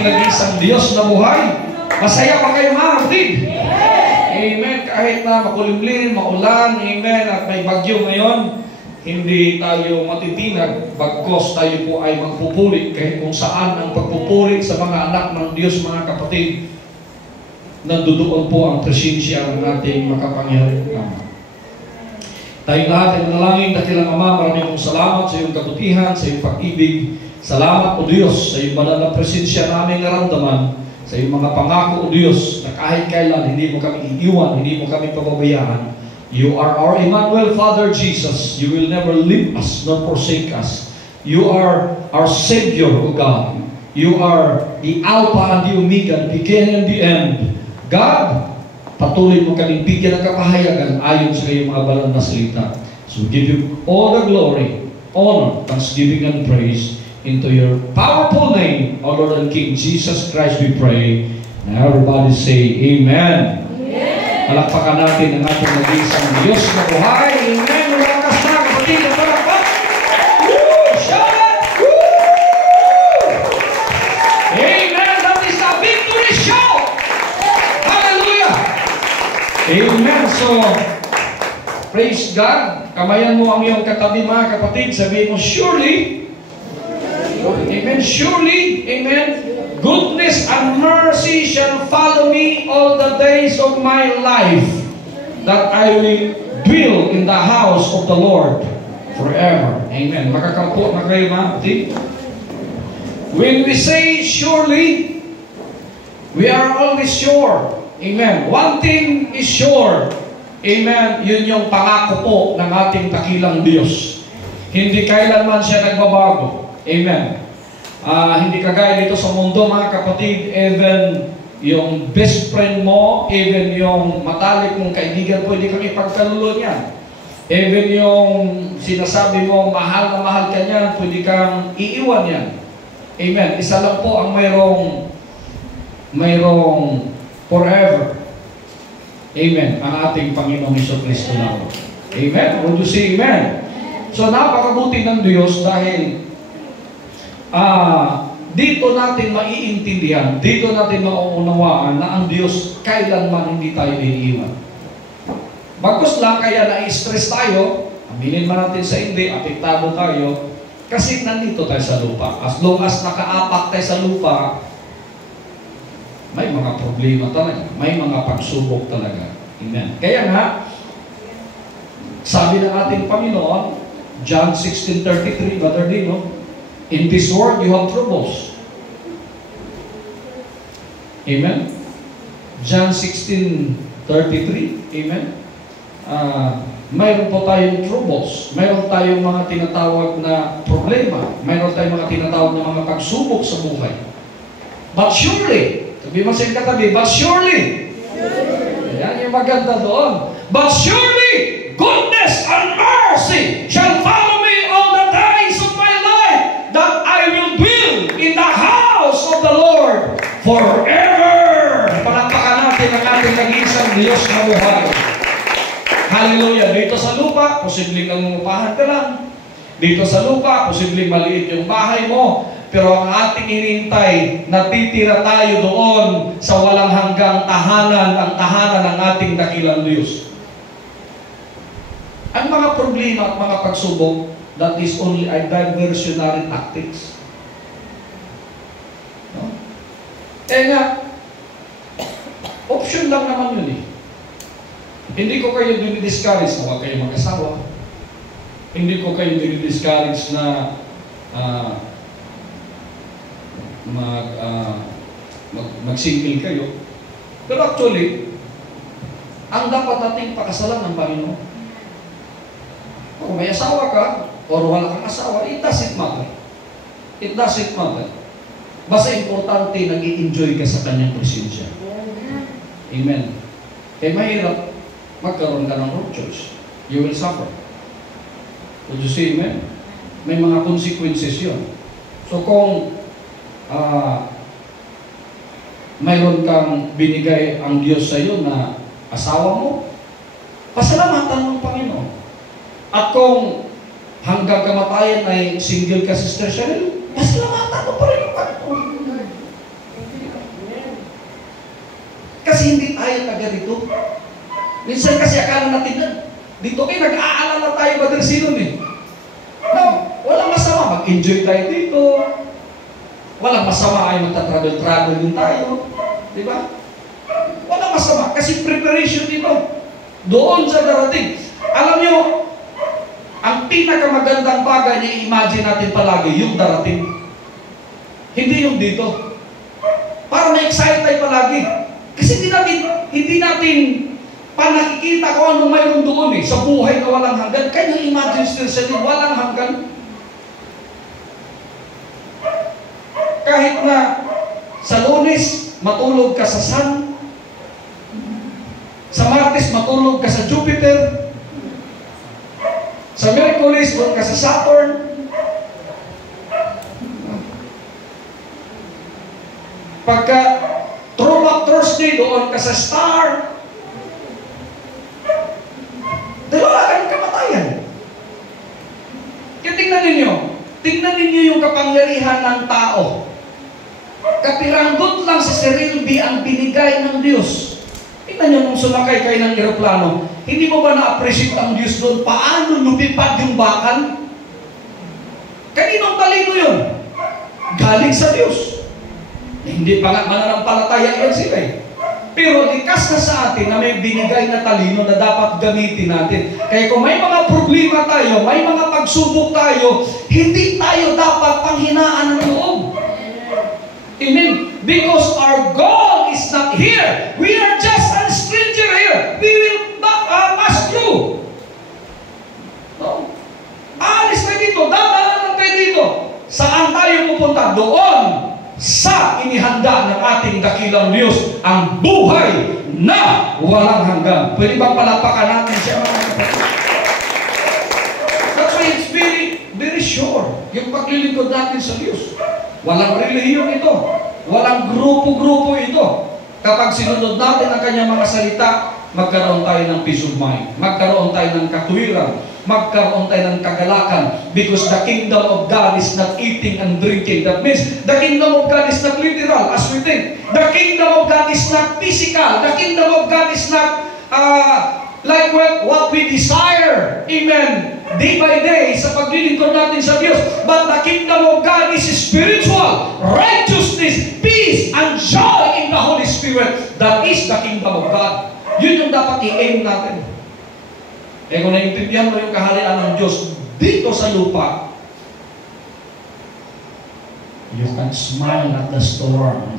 ating nag-iisang Diyos na buhay. Masaya pa kayo, mga kapatid? Amen. Kahit na makulimlim, maulan, amen, at may bagyo ngayon, hindi tayo matitinag, bagkos tayo po ay magpupuri kahit kung saan ang pagpupuri sa mga anak ng Diyos, mga kapatid, nandoon po ang presensya ng ating makapangyarihan Ama. Tayong lahat ay manalangin, dakilang Ama, maraming pong salamat sa iyong kabutihan, sa iyong pag-ibig. Salamat o Diyos sa iyong banal na presensya naming naramdaman, sa iyong mga pangako o Diyos na kahit kailan hindi mo kami iiwan, hindi mo kami pababayaan. You are our Emmanuel, Father Jesus. You will never leave us nor forsake us. You are our Savior, O God. You are the Alpha and the Omega, the beginning and the end. God, patuloy mo kami bigyan ng kapahayagan ayon sa iyong mga banal na salita. So we give you all the glory, honor, thanksgiving, and praise into your powerful name, our Lord and King Jesus Christ, we pray. Now everybody say, Amen. Amen. Palakpakan natin ang ating nag-iisang Diyos na buhay. Amen. Malakas na, kapatid, ang palakpak. Shout it! Amen. That is the victory shout. Hallelujah. Amen. So, praise God. Kamayan mo ang iyong katabi, mga kapatid. Sabihin mo, surely, amen. Surely, amen, goodness and mercy shall follow me all the days of my life, that I will dwell in the house of the Lord forever. Amen. Makakampo na kayo, mga kapatid. When we say surely, we are always sure. Amen. One thing is sure. Amen. Yun yung pangako po ng ating dakilang Diyos. Hindi kailanman siya nagbabago. Amen. Hindi kagaya dito sa mundo, mga kapatid, even yung best friend mo, even yung matalik mong kaibigan, pwede kang ipagkalulo niyan. Even yung sinasabi mo, mahal na mahal ka niyan, pwede kang iiwan yan. Amen. Isa lang po ang mayroong forever. Amen. Ang ating Panginoong Jesucristo na. Amen. Would you say amen? So napakabuti ng Diyos dahil dito natin maiintindihan, dito natin mauunawaan na ang Diyos kailanman hindi tayo iniiwan. Bagkus lang kaya na-stress tayo, aminin man natin sa hindi, apektado tayo, kasi nandito tayo sa lupa. As long as nakaapak tayo sa lupa, may mga problema talaga, may mga pagsubok talaga. Amen. Kaya nga, sabi ng ating Panginoon, John 16:33, Brother Dino, in this world, you have troubles. Amen? John 16:33. Amen? Mayroon po tayong troubles. Mayroon tayong mga tinatawag na problema. Mayroon tayong mga tinatawag na mga pagsubok sa buhay. But surely, sabi mo sa katabi, but surely, yan yung maganda doon. But surely, goodness and mercy shall follow me all the days of my life, that I will dwell in the house of the Lord forever. Palakpakan natin ang ating nag-iisang Diyos na buhay. Hallelujah. Dito sa lupa, posibleng nangungupahan ka lang. Dito sa lupa, posibleng maliit yung bahay mo. Pero ang ating inintay, natitira tayo doon sa walang hanggang tahanan, ang tahanan ng ating dakilang Diyos. Ang mga problema at mga pagsubok, that is only a diversionary tactics. No? Eh nga, option lang naman yun eh. Hindi ko kayo dinidiscourage na huwag kayo mag-asawa. Hindi ko kayo dinidiscourage na mag-single kayo. Pero actually, ang dapat nating pakasalan ng Panginoon. Kung may asawa ka, or wala kang asawa, it doesn't matter. It doesn't matter. Basta importante, nag-i-enjoy ka sa kanyang presensya. Amen. Kaya mahirap, magkaroon ka ng wrong choice. You will suffer. Would you say amen? May mga consequences yun. So kung mayroon kang binigay ang Diyos sa iyo na asawa mo, pasalamatan ng Panginoon. At kung hanggang kamatayan ay single ka, Sister Cheryl, pasalamatan mo pa rin ang Panginoon. Kasi hindi tayo taga dito. Minsan kasi akala natin dito kayo, nag-aalala tayo Brother Silon eh. No, walang masama. Mag-enjoy tayo dito. Walang masama ay magta-travel din tayo. Di ba? Walang masama. Kasi preparation dito. Doon sa darating. Alam nyo, ang pinakamagandang bagay na i-imagine natin palagi, yung darating. Hindi yung dito. Para ma-excite tayo palagi. Kasi hindi natin pa nakikita ko anong mayroon doon eh. Sa buhay na walang hanggan. Kaya imagine still sa din, walang hanggan. Kahit na sa Lunes, matulog ka sa Sun. Sa Martes, matulog ka sa Jupiter. Sa Merkulis, doon ka sa Saturn. Pagka Throwback Thursday, doon ka sa Star. Dahil wala ka ng kamatayan. Kaya tingnan ninyo yung kapangyarihan ng tao. Kapiranggot lang sa Serilbi ang binigay ng Diyos. Tingnan nyo nung sumakay kayo ng eroplano, hindi mo ba na-appreciate ang Diyos doon? Paano lumipad yung bakal? Kaninong talino yun? Galing sa Diyos. Hindi pa nga mananampalataya yan sila eh. Pero likas na sa atin na may binigay na talino na dapat gamitin natin. Kaya kung may mga problema tayo, may mga pagsubok tayo, hindi tayo dapat panghinaan ng loob. Amen. Because our goal is not here. We are just a stranger here. We will pass through. No? Alis tayo dito. Dadaan tayo dito. Saan tayo pupunta? Doon sa inihanda ng ating dakilang Diyos ang buhay na walang hanggan. Pwede bang palapakan natin siya? That's why it's very sure. Yung paglilingkod natin sa Diyos. Walang relihiyon ito. Walang grupo-grupo ito. Kapag sinunod natin ang kanyang mga salita, magkaroon tayo ng peace of mind. Magkaroon tayo ng katuwiran. Magkaroon tayo ng kagalakan. Because the kingdom of God is not eating and drinking. That means the kingdom of God is not literal as we think. The kingdom of God is not physical. The kingdom of God is not like what we desire. Amen. Day by day sa paglilingkod natin sa Diyos. But the kingdom of God is spiritual. Righteousness, peace, and joy in the Holy Spirit. That is the kingdom of God. Yun yung dapat i-aim natin. Eh kung naiintindihan mo yung kaharian ng Diyos dito sa lupa, you can smile at the storm.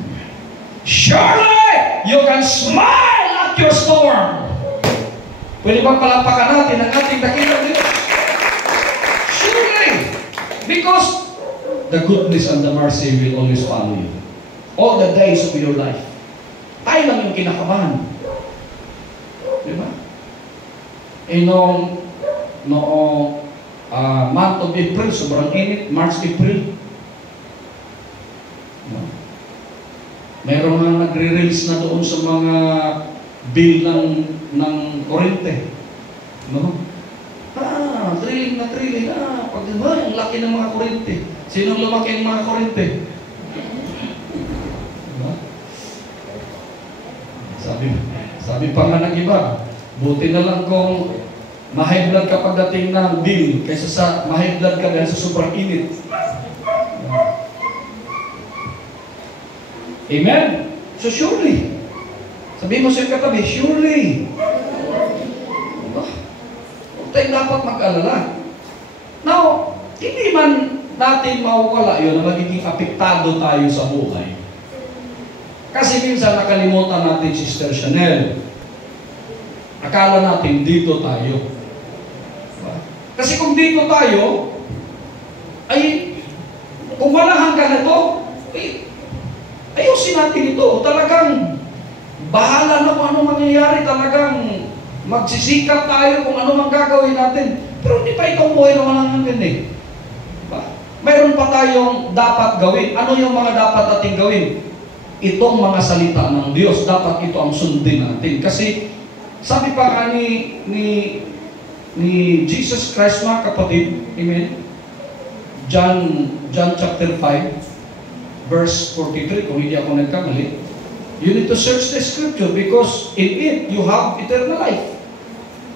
Surely, you can smile at your storm. Pwede bang palapakan natin ang ating dakilang Diyos? Surely, because the goodness and the mercy will always follow you. All the days of your life. Tayo lang yung kinakabahan. Diba? Eh noong month of April, sobrang init, March, April. No? Meron nga nagre-release na doon sa mga bill ng kuryente. No? Drilling na drilling. Pag diba, ang laki ng mga kuryente. Sinong lumaki ang mga kuryente? Diba? Sabi pa nga ng iba, buti na lang kung ma-high blood ka pagdating ng bill kaysa sa ma-high blood ka dahil sa sobrang init. Amen? So surely, sabihin mo sa iyong katabi, surely. Huwag tayong dapat mag-alala. Now, hindi man natin mawawala yun na magiging apektado tayo sa buhay. Kasi minsan nakalimutan natin si Sister Chanel. Akala natin dito tayo. Kasi kung dito tayo, ay kung walang hanggan na ito, ayusin natin ito. Talagang bahala na kung ano mangyayari. Talagang magsisikap tayo kung ano mang gagawin natin. Pero hindi pa itong buhay na walang hanggan eh. Mayroon pa tayong dapat gawin. Ano yung mga dapat natin gawin? Itong mga salita ng Diyos, dapat ito ang sundin natin. Kasi sabi pa nga ni Jesus Christ, mga kapatid, amen? John chapter 5, verse 43, kung hindi ako nagkamali. You need to search the scripture because in it, you have eternal life.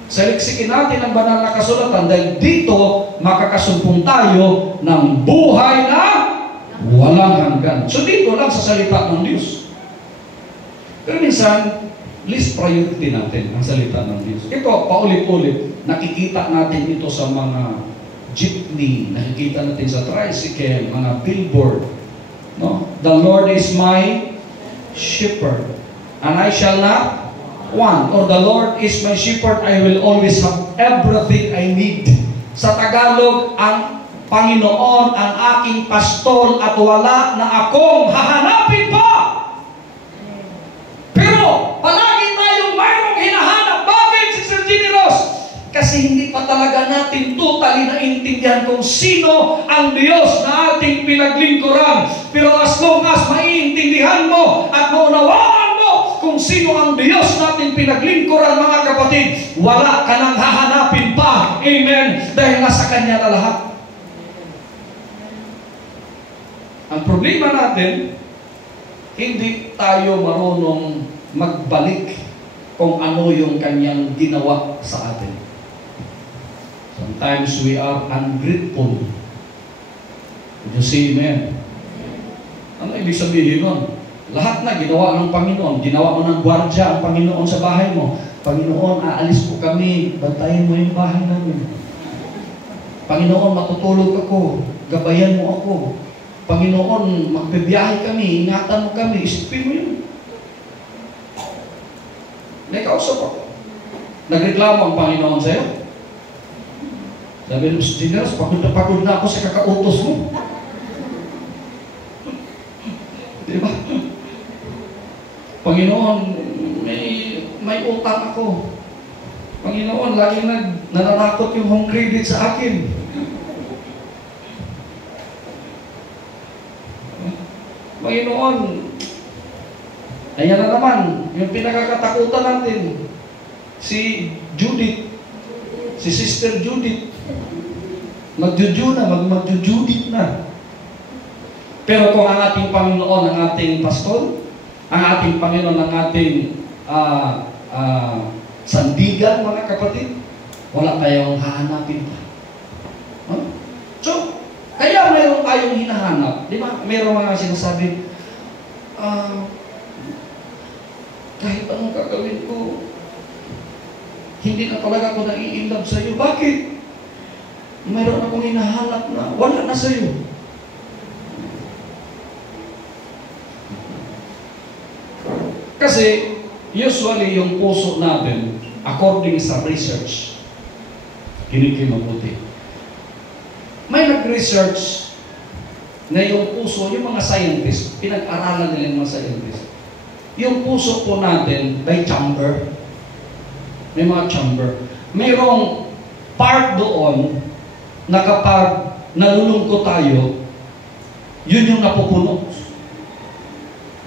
Saliksikin natin ang banal na kasulatan dahil dito makakasumpong tayo ng buhay na walang hanggan. So dito lang sa salita ng Diyos. Pero minsan, least priority natin ang salita ng Diyos. Ito, paulit-ulit, nakikita natin ito sa mga jeepney, nakikita natin sa tricycle, mga billboard. No? The Lord is my shepherd, and I shall not want. Or the Lord is my shepherd, I will always have everything I need. Sa Tagalog, ang Panginoon ang aking pastol at wala na akong hahanapin pa. Pero, palagi tayong mayroong hinahanap. Bakit, Sister Jenny Ross? Kasi hindi pa talaga natin totally naintindihan kung sino ang Diyos na ating pinaglingkuran. Pero as long as maiintindihan mo at maunawaan mo kung sino ang Diyos natin pinaglingkuran, mga kapatid, wala ka nang hahanapin pa. Amen. Dahil nasa Kanya na lahat. Ang problema natin, hindi tayo marunong magbalik kung ano yung Kanyang ginawa sa atin. Sometimes we are ungrateful. Would you say amen? Ano ibig sabihin nun? Lahat na ginawa ng Panginoon. Ginawa mo ng gwardya ang Panginoon sa bahay mo. Panginoon, aalis po kami. Bantayan mo yung bahay namin. Panginoon, matutulog ako. Gabayan mo ako. Panginoon, magbibiyahe kami. Ingatan mo kami. Isipin mo yun. Nakausap ako. Nagreklamo ang Panginoon sa'yo. Sabi ng Generous, pagod na ako sa kakautos mo. Diba? Panginoon, may utang ako. Panginoon, lagi nananakot yung home credit sa akin. Panginoon, ayan na naman, yung pinakakatakutan natin, si Judith, si Sister Judith, magjujudit na. Pero kung ang ating Panginoon, ang ating pastor, ang ating Panginoon, ang ating sandigan, mga kapatid, wala tayong hahanapin pa. Huh? So, kaya mayroon tayong hinahanap. Di ba? Mayroon mga sinasabi, kahit anong gagawin ko, hindi na talaga ako nai-inlove sa iyo. Bakit? Mayroon akong hinahanap na wala na sa iyo. Kasi, usually yung puso natin, according sa research, kinikimabuti. May nag-research na yung puso, yung mga scientists, pinag-aralan nila yung mga scientists. Yung puso po natin, by chamber, may mga chamber. Mayroong part doon na kapag nalulungkot tayo, yun yung napupuno.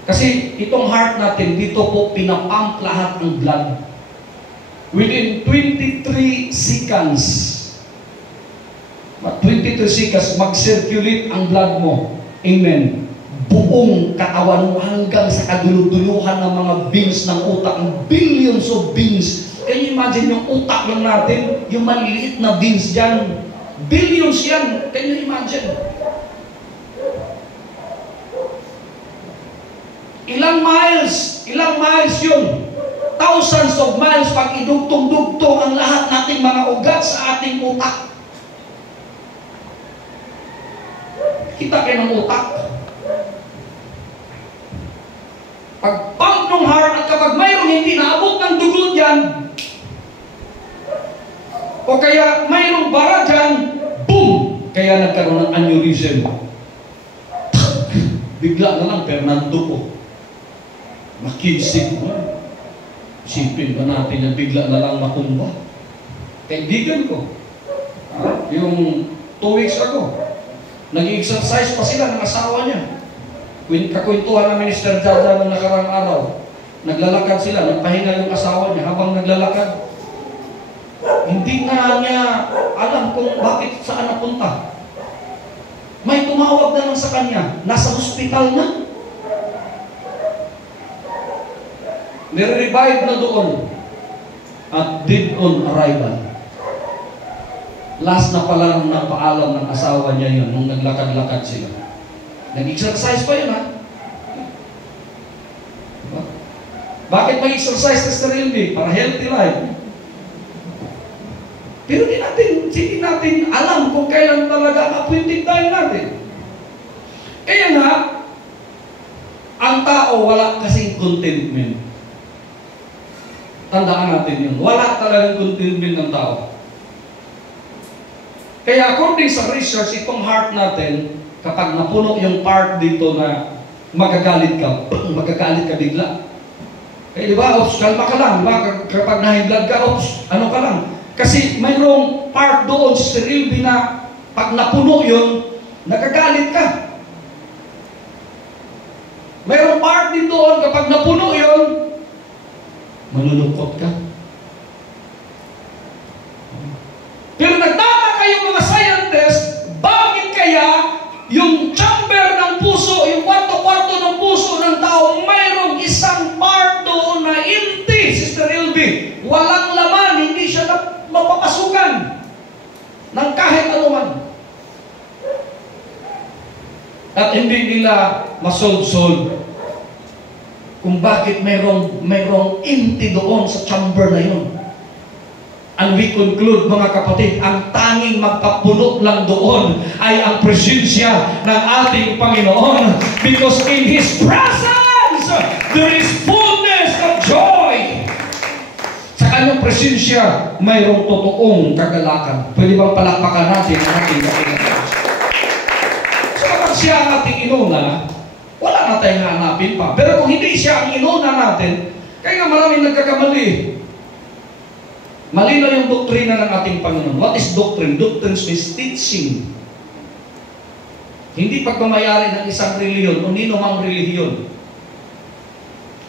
Kasi itong heart natin, dito po pinapump lahat ng blood. Within 23 seconds, 23 seconds, mag-circulate ang blood mo. Amen. Buong katawan mo hanggang sa kaduluduluhan ng mga veins ng utak, ng billions of veins. Can you imagine yung utak lang natin, yung maliliit na veins dyan? Billions yan. Can you imagine? Ilang miles yun. Thousands of miles pag idugtong-dugtong ang lahat nating mga ugat sa ating utak. Kita kayo ng utak. Pag pump ng heart at kapag mayroong hindi naabot ng dugo dyan, o kaya mayroong bara dyan, boom! Kaya nagkaroon ng aneurysm. Bigla na lang, Fernando po. Makinsig mo. Sipin ba natin na bigla na lang matumba? Kaibigan ko, yung 2 weeks ago, nag-exercise pa sila ng asawa niya. Kakwentuhan ng Minister Jaja ng nakarang araw. Naglalakad sila, nagpahinga yung asawa niya habang naglalakad. Hindi na niya alam kung bakit saan napunta. May tumawag na lang sa kanya. Nasa hospital na. nire-revive na doon at dead on arrival. Last na pala nung napaalam ng asawa niya yun nung naglakad-lakad sila. Nag-exercise pa yun, ha? Diba? Bakit may exercise na sarili? Para healthy life. Pero hindi natin alam kung kailan talaga ang appointed time natin. Kaya nga, ang tao wala kasing contentment. Tandaan natin yun. Wala talagang contentment ng tao. Kaya according sa research, itong heart natin, kapag napuno yung part dito na magagalit ka bigla. Eh, di ba? Oops, kalma ka lang. Diba? Kapag na-high-blood ka, oops, ano ka lang. Kasi mayroong part doon sa cerebri na pag napuno yun, nagagalit ka. Mayroong part din doon, kapag napuno yun, malulungkot ka. Pero nagtataka yung mga scientists, bakit kaya yung chamber ng puso, yung kwarto-kwarto ng puso ng tao, mayroong isang part doon na empty, Sister Ilby. Walang laman, hindi siya mapapasukan ng kahit anuman. At hindi nila masolve kung bakit mayroong empty doon sa chamber na yun. And we conclude, mga kapatid, ang tanging magpapuno lang doon ay ang presensya ng ating Panginoon. Because in His presence, there is fullness of joy. Sa kanyang presensya, mayroong totoong kagalakan. Pwede bang palakpakan natin ang ating Panginoon? So kapag siya ang ating inuna, wala na tayong hanapin pa. Pero kung hindi siya ang inuna natin, kaya nga maraming nagkakamali. Malinaw yung doktrina ng ating Panginoon. What is doctrine? Doctrine means teaching. Hindi pagmamayari ng isang reliyon o ninumang reliyon.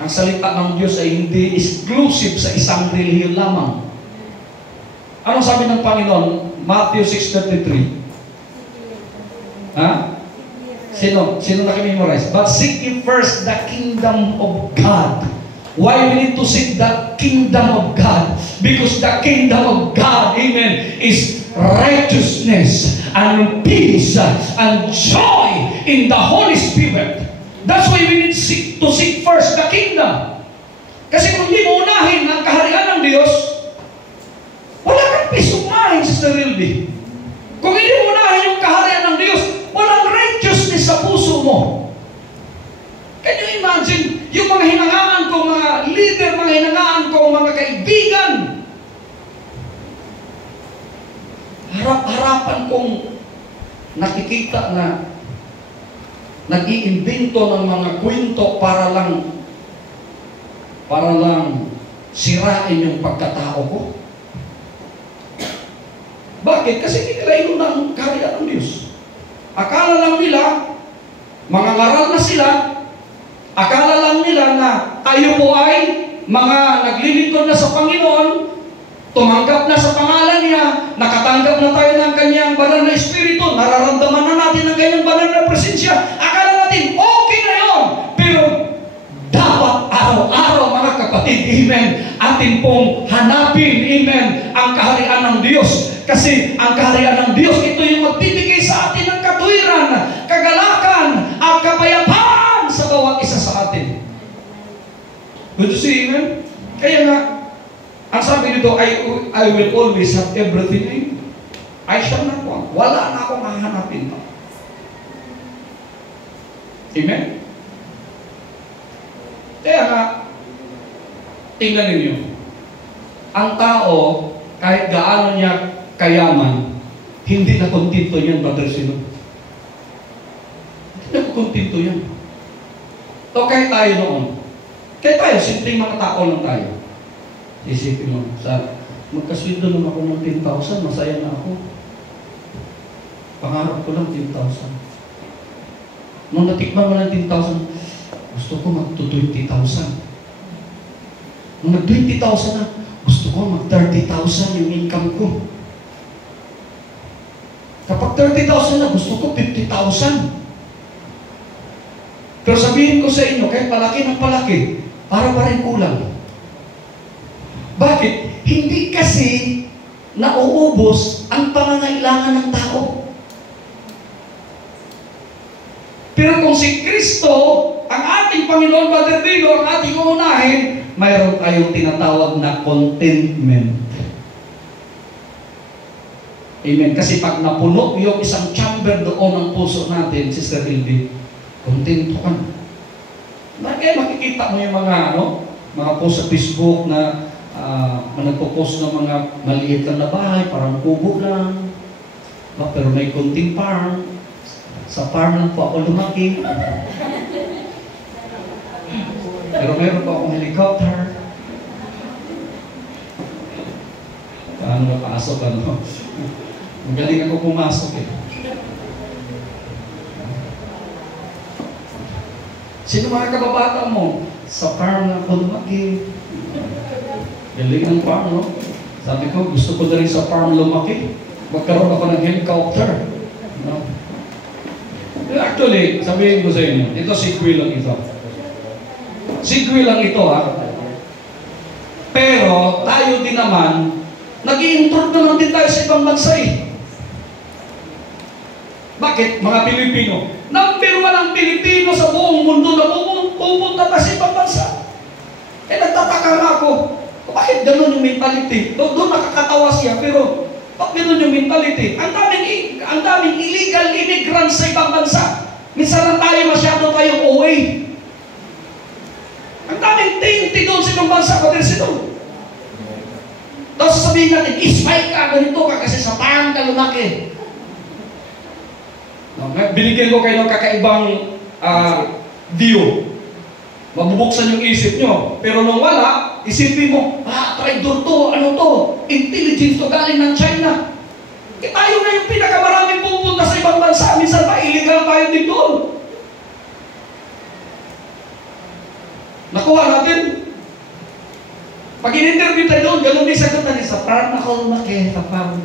Ang salita ng Diyos ay hindi exclusive sa isang reliyon lamang. Anong sabi ng Panginoon? Matthew 6:33. Ha? Sino nakimemorize? But seek ye first the kingdom of God. Why we need to seek the kingdom of God? Because the kingdom of God, amen, is righteousness and peace and joy in the Holy Spirit. That's why we need to seek first the kingdom. Kasi kung di mo unahin ang kaharian ng Diyos, wala kang peace of mind sa sarili. Kung hindi mo unahin yung kaharian ng Diyos, walang righteousness sa puso mo. Can you imagine, yung mga hinangaan kong mga leader, mga hinangaan kong mga kaibigan, harap-harapan kong nakikita na nag-iimbento ng mga kwento para lang sirain yung pagkatao ko. Bakit? Kasi hindi nila inuna ang kaharian ng Diyos. Akala lang nila, mga ngaral na sila, akala lang nila na tayo po ay mga naglilingkod na sa Panginoon, tumanggap na sa pangalan niya, nakatanggap na tayo ng kanyang banal na espiritu, nararamdaman na natin ang kanyang banal na presensya. Akala natin, okay na yun. Pero dapat araw-araw, mga kapatid, amen, atin pong hanapin, amen, ang kaharian ng Diyos. Kasi ang kaharian ng Diyos, ito yung magbibigay sa atin ng katuwiran, kagalakan, at kapayapaan sa bawat isa sa atin. Would you see, amen? Kaya nga, ang sabi nito, I will always have everything. I shall not want. Wala na akong hahanapin pa. Amen? Kaya nga, tingnan ninyo, ang tao, kahit gaano niya kayaman, hindi na kontento yan, Brother Sino. Hindi na kontento yan. So, kahit tayo noon, kahit tayo, simpleng mga tao lang tayo. Isipin mo, magkasweldo naman ako ng 10,000, masaya na ako. Pangarap ko lang 10,000. Nung natikman mo ng 10,000, gusto ko mag-20,000. Nung mag-20,000 na, gusto ko mag-30,000 yung income ko. Kapag 30,000 na, gusto ko 50,000. Pero sabihin ko sa inyo, kahit palaki ng palaki, para pa rin kulang. Bakit? Hindi kasi nauubos ang pangangailangan ng tao. Pero kung si Kristo, ang ating Panginoon, Brother Dino, ang ating uunahin, mayroon tayong tinatawag na contentment. Amen. Kasi pag napuno yung isang chamber doon ng puso natin, Sister Hildy, kontento ka na. Kaya makikita mo yung mga post sa Facebook na nagpo-post ng mga maliit lang na bahay, parang kubo lang. Pero may kunting farm. Sa farm lang po ako lumaki. Pero meron po akong helicopter. Paano napasok, Magaling ako pumasok eh. Sino mga kababata mo? Sa farm lang ako lumaki. Galing ang farm, no? Sabi ko, gusto ko na rin sa farm lumaki. Magkaroon ako ng helicopter. No? Actually, sabihin ko sa inyo, ito sequel lang ito. Sequel lang ito, ha? Pero, tayo din naman, nag-i-intro naman din tayo sa ibang bansa, eh. Bakit? Mga Pilipino. Number 1 ang Pilipino sa buong mundo na pupunta na sa ibang bansa. Eh, nagtataka na ako. Bakit gano'n yung mentality? Doon nakakatawa siya, pero bakit gano'n yung mentality? Ang daming illegal immigrants sa ibang bansa. Minsan lang tayo masyado tayong OA. Ang daming tinti doon sa ibang bansa, Patricio. Tapos sasabihin natin, ismay ka, ganito ka, kasi sa farm ka lumaki. Binigyan ko kayo ng kakaibang view. Mabubuksan yung isip nyo. Pero nung wala, isipin mo, traidor to, ano to, intelligence to, galing ng China. Tayo na yung pinakamaraming pupunta sa ibang bansa. Minsan pa, illegal tayo din doon. Nakuha natin. Pag in-interview tayo doon, ganun din sagot natin, sa farm ako lumaki, sa farm.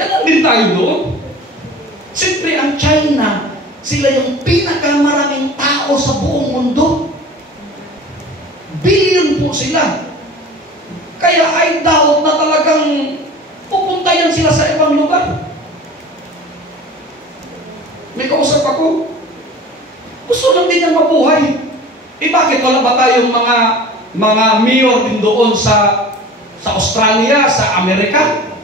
Ganun din tayo doon. Siyempre, ang China, sila yung pinakamaraming tao sa buong mundo. Billion po sila. Kaya I doubt na talagang pupunta yan sila sa ibang lugar. May kausap ako. Gusto lang din niyang mabuhay. Bakit wala ba tayong mga mayor din doon sa Australia, sa Amerika?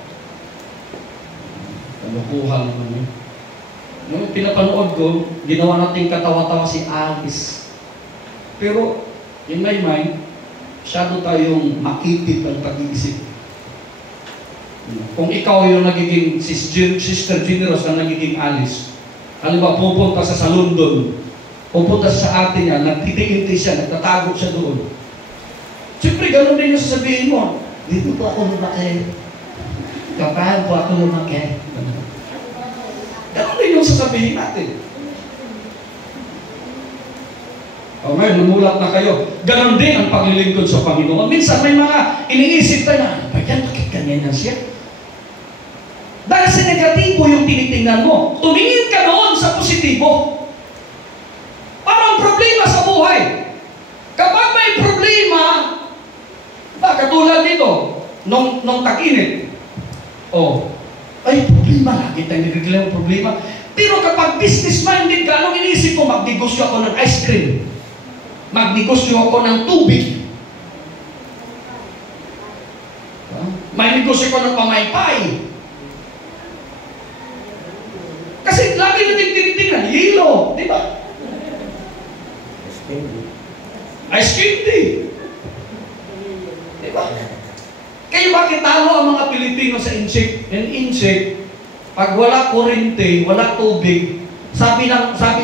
Kalukuhan naman yun. Nung pinapanood ko, ginawa natin katawa-tawa si Alice. Pero, in my mind, masyado tayong makitip ang pag-iisip. Kung ikaw yung nagiging Sister Generous na nagiging Alice, halimbawa pupunta sa London, pupunta sa atin yan, nagtitiinti siya, nagtatago siya doon. Siyempre, ganun din yung sasabihin mo, dito po ako lumaki. Kapahan po ako lumaki. Ganun din yung sasabihin natin. O ngayon, lumulat na kayo. Ganun din ang paglilingkod sa Panginoon. Minsan may mga iniisip tayo na, bakit ganyan na siya? Dahil sa negatibo yung tinitingnan mo, tumingin ka doon sa positibo. Parang problema sa buhay. Kapag may problema, katulad nito, nung tag-init, ay, problema, lagi tayo nagagalang problema. Pero kapag business-minded ka, anong iniisip mo? Magnegosyo ako ng ice cream. Magnegosyo ako ng tubig. May negosyo ko ng pamaypay. Kasi lagi natin tinitingnan, yelo, di ba? Ice candy. Di ba? Kaya bakit talo ang mga Pilipino sa insect? Pag wala kurente, wala tubig, sabi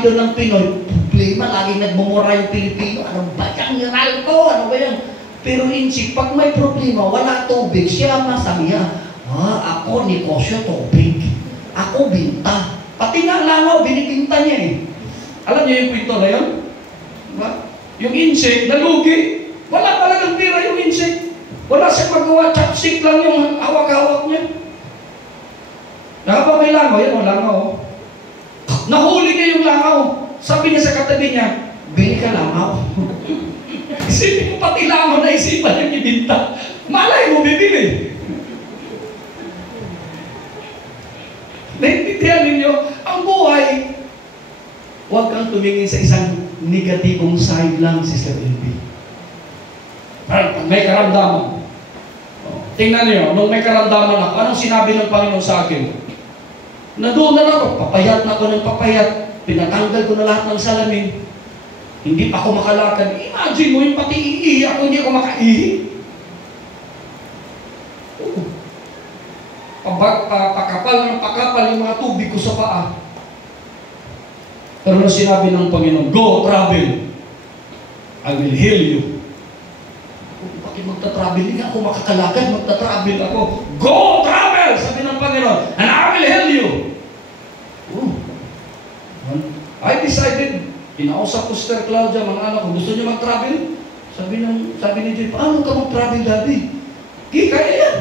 doon ng Pinoy, problema, lagi nagmumura yung Pilipino. Ano ba yan, Niralco? Ano ba yan? Pero insect, pag may problema, wala tubig, siya masaya. Ako negosyo tubig. Ako binta. Pati nga langaw, binibinta niya eh. Alam niyo yung kwento na yun? Diba? Yung insect, nalugi. Wala talagang pira yung insect. Wala siya magawa, chopstick lang yung hawak-hawak niya. Nakapag may langaw, yan o langaw. Nahuli niya yung langaw. Sabi niya sa katabi niya, bili ka langaw. Isipin mo pati langaw na isipan yung ibinta. Malay mo, bibili. Naintindihan ninyo, ang buhay, huwag kang tumingin sa isang negatibong side lang, Sister Elby. Parang may karamdaman. Tingnan niyo, nung may karamdaman ako, anong sinabi ng Panginoon sa akin? Nadoon na ako, papayat na ako ng papayat, pinatanggal ko na lahat ng salamin, hindi pa ako makalakad. Imagine mo yung pati iihi ako, hindi ako makaihi. Pakapal ng pakapal yung mga tubig ko sa paa. Pero na sinabi ng Panginoon, go, travel. I will heal you. Bakit magta-travel? Hindi ako makakalakad, magta-travel ako. Go, travel! Sabi ng Panginoon, and I will heal you. I decided, kinausap ko Sister Claudia, mga anak ko, gusto niyo mag-travel? Sabi ni Joy, paano ka mag-travel, Daddy? Kaya yan.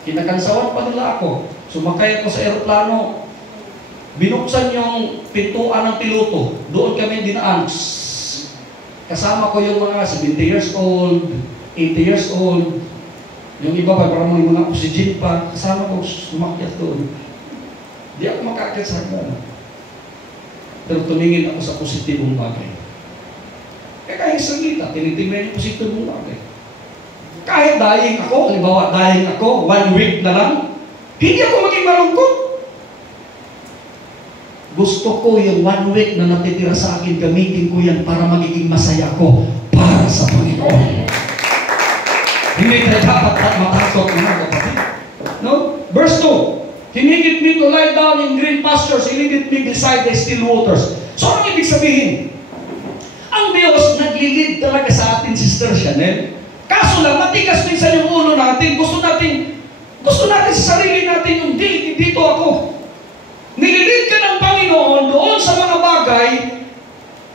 Kinakansawan pa nila ako. Sumakay ako sa aeroplano. Binuksan yung pintuan ng piloto. Doon kami dinaan. Kasama ko yung mga 70 years old, 80 years old. Yung iba pa, parang may mga oxygen pa. Kasama ko, sumakyat doon. Di ako makakit sa hagdan. Pero tumingin ako sa positibong bagay. Kahit sa kita, tinitingnan yung positibong bagay. Kahit dying ako, halimbawa dying ako, 1 week na lang, hindi ako maging malungkot. Gusto ko yung 1 week na natitira sa akin, gamitin ko yan para magiging masaya ko para sa Panginoon. Hindi tayo dapat matakot, mga kapatid. No? Verse 2, He maketh me to lie down in green pastures, He leadeth me beside the still waters. So, anong ibig sabihin? Ang Diyos naglilid talaga sa atin, Sister Chanel. Kaso lang, matigas minsan yung ulo natin. Gusto natin sa sarili natin yung dito ako. Nililid ka ng Panginoon doon sa mga bagay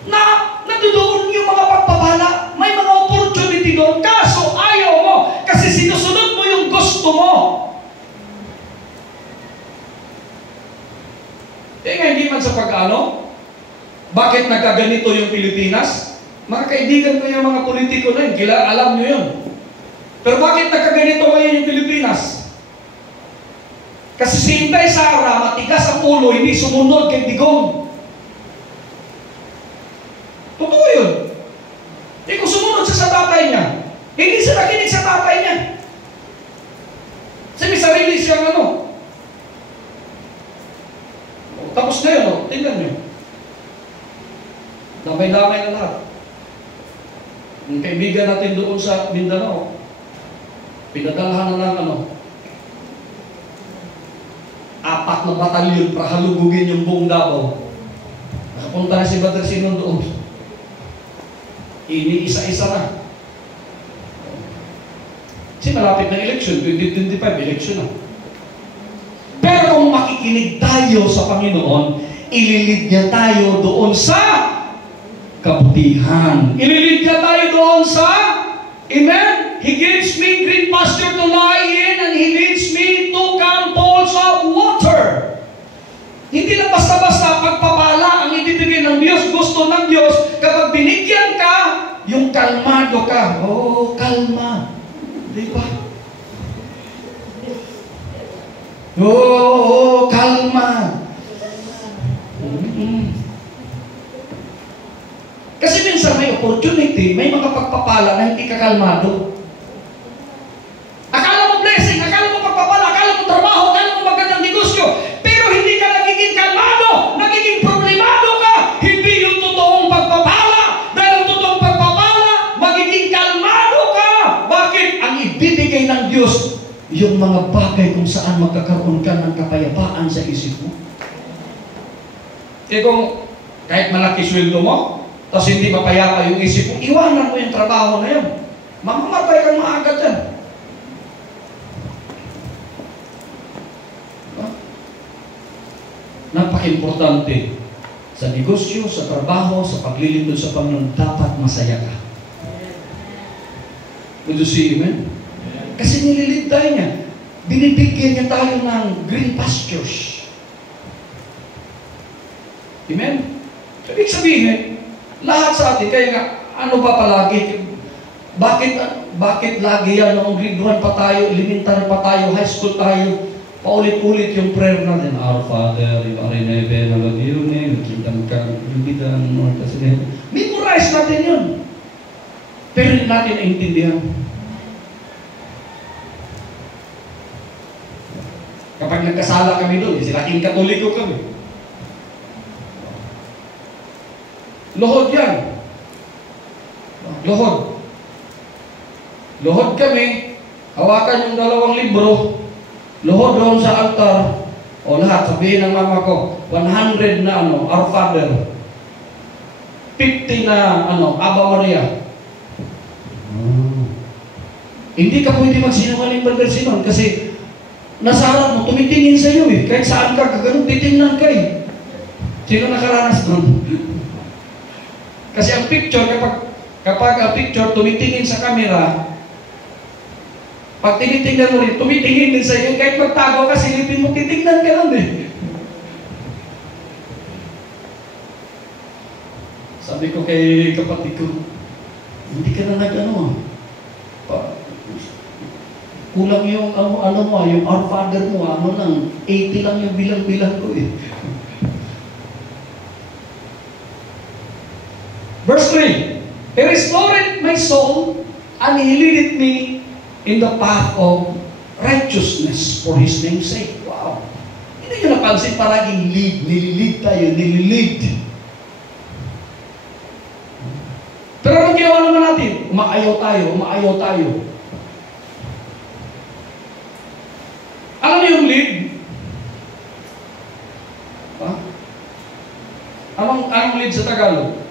na nandoon yung mga pagpapala. May mga opportunity doon. Kaso ayaw mo kasi sinusunod mo yung gusto mo. Hindi man sa pag-ano? Bakit nagkaganito yung Pilipinas? Mga kaibigan ko yung mga politiko na yun, alam nyo yun. Pero bakit nagkaganito ngayon yung Pilipinas? Kasi si Inday Sara, matigas ang ulo, hindi sumunod kay Digong. Totoo yun. Hindi ko sumunod sa tatay niya. Hindi siya nakinig sa tatay niya. Kasi may sarili siyang ano. Tapos na yun, tingnan nyo. Damay-damay na lahat. Ang kaibigan natin doon sa Mindanao, pinadalahan na lang 4 na batalyon para halugugin yung buong Davao. Nakapunta na si Brother Sinon doon. Ini-isa-isa na. Kasi malapit na election, 2025 election na. Pero kung makikinig tayo sa Panginoon, ililid niya tayo doon sa kabutihan. Ililid niya tayo doon sa, amen? He gives me green pasture to lie in and He leads me to calm pools of water. Hindi lang basta-basta pagpapala ang ibibigay ng Diyos. Gusto ng Diyos, kapag binigyan ka, yung kalmado ka. Oh, kalma. Di ba? Oh, kalma. Kasi minsan may opportunity, may mga pagpapala na hindi ka kalmado. Akala mo blessing, akala mo pagpapala, akala mo trabaho, akala mo magandang negosyo, pero hindi ka nagiging kalmado, nagiging problemado ka. Hindi yung totoong pagpapala. Dahil yung totoong pagpapala, magiging kalmado ka. Bakit? Ang ibibigay ng Diyos, yung mga bagay kung saan magkakaroon ka ng kapayapaan sa isip mo. Kung kahit malaki sweldo mo, tapos hindi mapayapa yung isip mo, iwanan mo yung trabaho na yun. Mamamatay kang maaga dyan. Napaka-importante sa negosyo, sa trabaho, sa paglilingkod sa Panginoon, dapat masaya ka. Would you see, amen? Kasi nililid tayo niya. Binibigyan niya tayo ng green pastures. Amen? So, ibig sabihin, Lahat sa atin. Kaya nga, ano ba palagi? Bakit lagi yan? Noong grade 1 pa tayo, elementary pa tayo, high school tayo, paulit-ulit yung prayer natin. Our Father, you are in heaven, hallowed be your name, kingdom come, will be done, Lord, as in heaven. Memorize natin yun. Pero hindi natin naintindihan. Kapag nagkasala kami doon, silaking Katoliko kami. Lohod yan. Lohod. Lohod kami, hawakan yung 2 libro, lohod doon sa altar, o lahat, sabihin ng mama ko, 100 na Our Father, 50 na Ave Maria. Hindi ka pwede magsinungaling, Brother Simon, kasi nasa harap mo, tumitingin sa iyo eh. Kahit saan ka, gano'n titingnan ka eh. Sino nakaranas doon? Kasi ang picture, kapag ang picture tumitingin sa camera, pag tinitingnan mo rin, tumitingin din sa iyo, kahit magtago ka, silipin mo, titingnan ka lang eh. Sabi ko kay kapatid ko, hindi ka na kulang yung yung Our Father mo, 80 lang yung bilang-bilang ko eh. Verse 3, He restored my soul, and He leaded me in the path of righteousness for His name's sake. Wow! Hindi nyo napansin, paraging nililid tayo. Pero anong ginawa naman natin? Umaayaw tayo. Alam niyo yung lead? Anong lead sa Tagalog?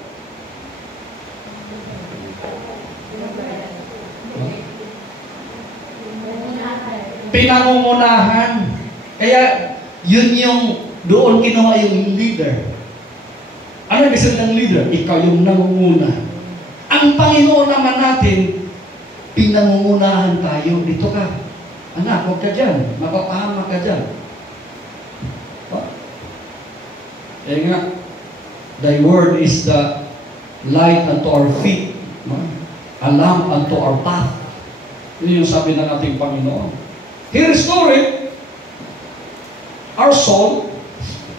Pinangungunahan. Kaya, yun yung doon kinuha yung leader. Ano yung isang ng leader? Ikaw yung nangunguna. Ang Panginoon naman natin, pinangungunahan tayo. Dito ka. Anak, huwag ka dyan. Mapapahama ka dyan. Kaya nga, Thy word is the light unto our feet. A lamp unto our path. Yun yung sabi ng ating Panginoon. He restored our soul.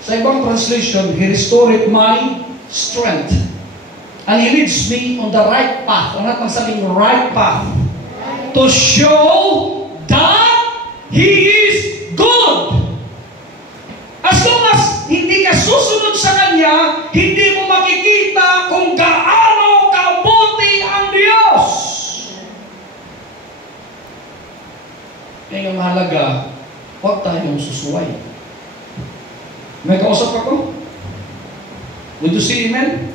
Sa ibang translation, He restored my strength. And He leads me on the right path. Ano natin sabing right path? To show that He is good. As long as hindi ka susunod sa Kanya, hindi mo makikita kung gaano kabuti ang Diyos. Kaya yung mahalaga, huwag tayong susuway. May kausap ako? Would you say amen?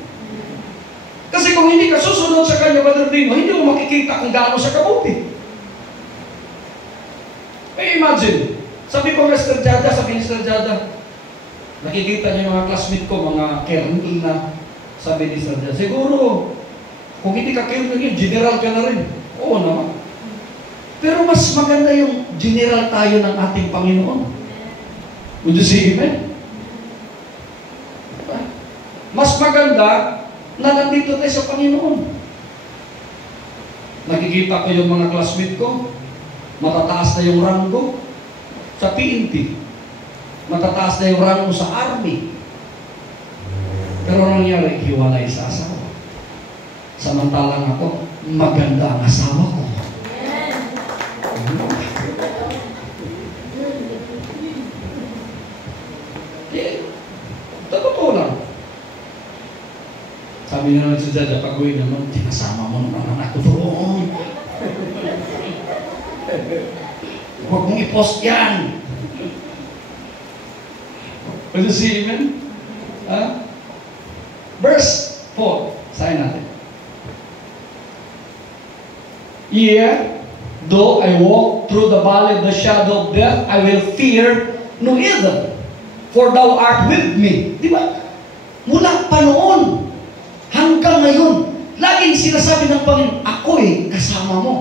Kasi kung hindi ka susunod sa Kanya, Brother Dino, hindi mo makikita kung gaano siya kabuti. Imagine, sabi ko Mr. Jada, nakikita niyo mga classmate ko, mga kernel na, sabi ni Mr. Jada, siguro, kung hindi ka kernel yun, general ka na rin. Oo naman. Pero mas maganda yung general tayo ng ating Panginoon. Would you say amen? Mas maganda na nandito tayo sa Panginoon. Nakikita ko yung mga classmate ko, matataas na yung ranggo sa PNP. Matataas na yung ranggo sa Army. Pero nangyari, hiwalay sa asawa. Samantalang ako, maganda ang asawa ko. Totoo lang. Sabi na naman si Dada, pag-uwi naman, tinasama mo naman anak ko doon. Huwag mong i-post yan. Will you see amen? Verse 4. Sahin natin. Yeah, though I walk through the valley of the shadow of death, I will fear no evil, for Thou art with me. Di ba? Mula pa noon hanggang ngayon, laging sinasabi ng Panginoon, ako'y kasama mo.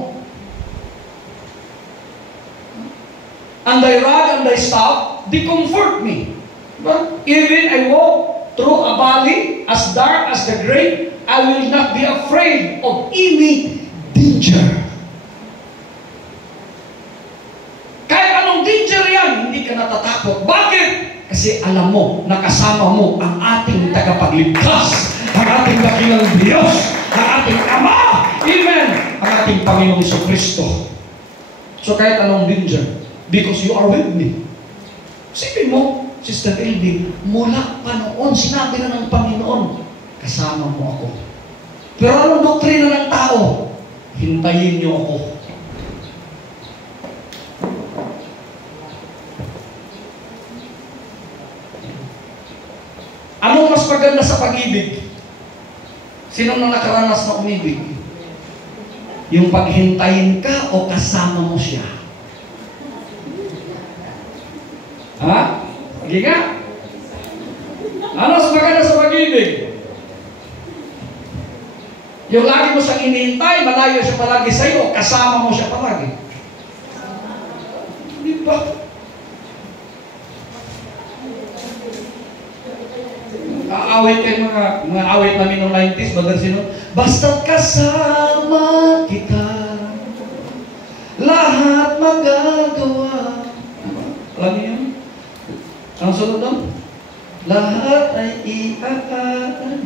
And Thy rod and Thy staff, they comfort me. But even I walk through a valley as dark as the grave, I will not be afraid of any danger. Kahit anong danger yan, hindi ka natatakot. Bakit? Kasi alam mo, nakasama mo ang ating tagapagligtas, ang ating dakilang Diyos, ang ating Ama, amen, ang ating Panginoong Jesucristo. So kahit anong danger, because you are with me. Sipin mo, Sister LB, mula pa noon, sinabi na ng Panginoon, kasama mo ako. Pero anong doktrina ng tao? Hintayin niyo ako. Anong mas maganda sa pag-ibig? Sino na nakaranas na umibig? Yung paghintayin ka o kasama mo siya? Ha? Sige nga. Ano mas maganda sa pag-ibig? Yung lagi mo siyang inihintay, malayo siya palagi sa'yo, kasama mo siya palagi. Di ba? Aawit kayo mga awit namin noong 90s, Brother Sino? Basta't kasama kita, lahat magagawa. Alam niyo yun? Ang sunod doon? Lahat ay iaaral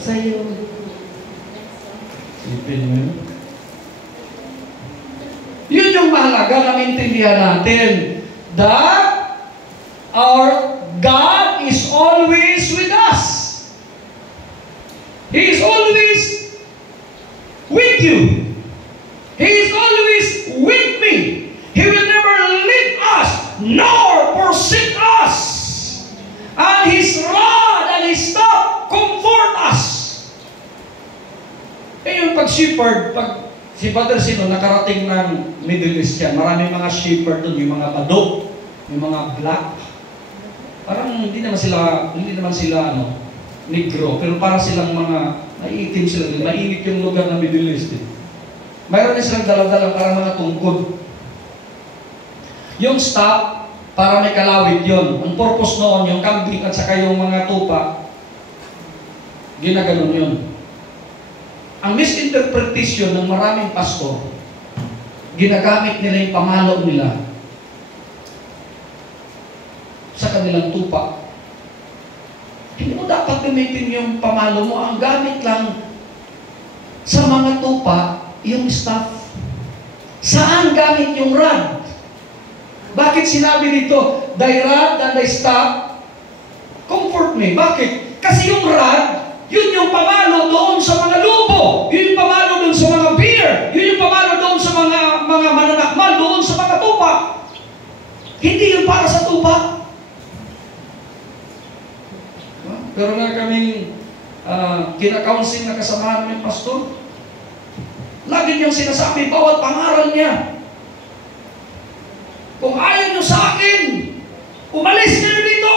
sa'yo. Sipin mo yun? Yun yung mahalaga na maintindihan natin. That our God is always with us. He is always with you. He is always with me. He will never leave us nor forsake us. And His rod and His staff comfort us. Eh yung pag-shepherd, pag si Brother Sino nakarating ng Middle East yan, maraming mga shepherd doon, yung mga badok, yung mga black. Parang hindi naman sila negro, pero para silang mga naiitim sila doon. Mainit yung lugar ng Middle East. Mayroon din silang dala-dala para mga tungkod. Yung staff, para may kalawit yon. Ang purpose noon, yung kambing at saka yung mga tupa, ginaganon yun. Ang misinterpretation ng maraming pastor, ginagamit nila yung pamalo nila sa kanilang tupa. Hindi mo dapat gamitin yung pamalo mo. Ang gamit lang sa mga tupa, yung staff. Saan gamit yung rod? Bakit sinabi dito, thy rod and thy staff comfort me? Bakit? Kasi yung rod, yun yung pamalo doon sa mga lupo. Yun yung pamalo doon sa mga bear. Yun yung pamalo doon sa mga mananakmal, doon sa mga tupa. Hindi yun para sa tupa. Pero nga kaming kinakounsing na kasamahan ng pastor, lagi niyang sinasabi, bawat pangaral niya, kung ayaw niyo sa akin, umalis kayo dito.